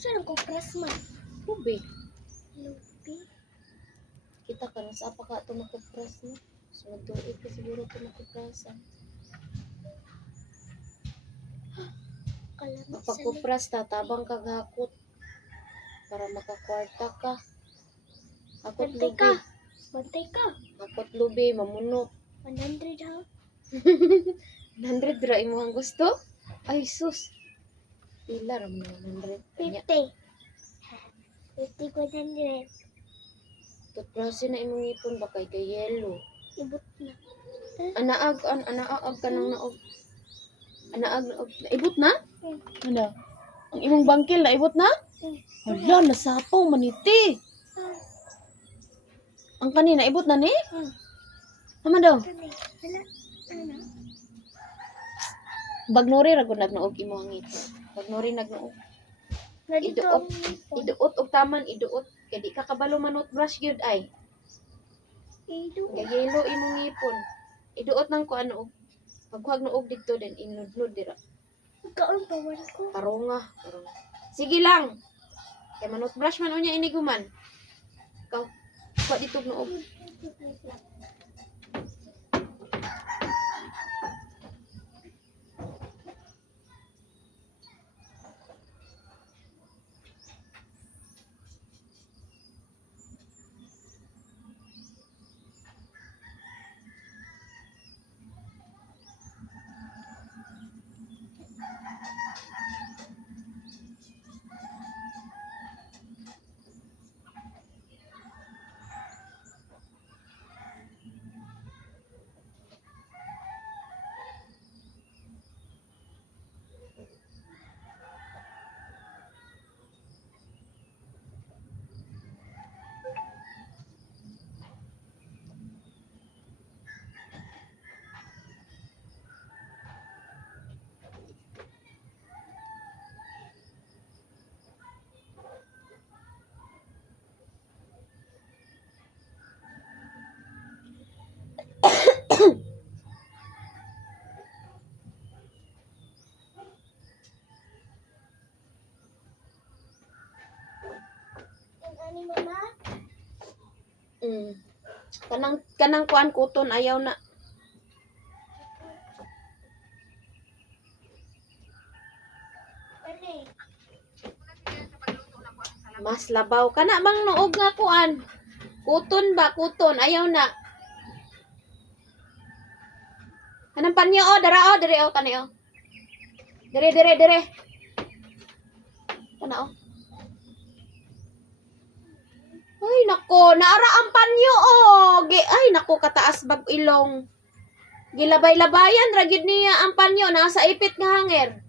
Saan ko press man? Ube. Lupi. Kita ka na sa apa ka ito makapras no? So, tuig ka siguro ito makaprasan. Kalamit sa Kapag-kupras, tatabang kag hakot. Para makakwarta ka. Hakot Bantay lubi. ka. Bantay ka. Hakot lubi, mamunot. 100 ha? 100 ra imo ang gusto? Ay sus. Pila ra man 100. Kanya 50. 50 ko 100. tutbrasin na imong ipon ba kay yellow. Ibot na. Anaag ka nang naog. Anaag ibot na? Ano? Ang imong bangkil na ibot na? Hala, nasapaw maniti. Ang kanina ibot na ni? Naman daw. Hala. Ano? Bagnori ra gud nagnaog imo ang ipon. Bagnori nagnaog. Nandito Iduot. ang ipon. Iduot og taman iduot kay di ka kabalo manot brush gyud ay. Kay yellow imong ipon. Iduot nang ko ano og paghuwag noog dito din inudnod dira. Kaon pawan ko. Karunga. Sige lang. Kay manot brush man unya iniguman. Ikaw, pa dito noog. Ani mama? Kanang kuan kuton ayaw na. Ani. Mas labaw kana bang noog nga kuan. Kuton ba kuton ayaw na. Kanang panyo o dara o dire o kani o. Dire. Kana o. Ay nako, naara ang panyo o. Ay nako kataas bag ilong. Gilabay-labayan ra gyud niya ang panyo nasa ipit nga hanger.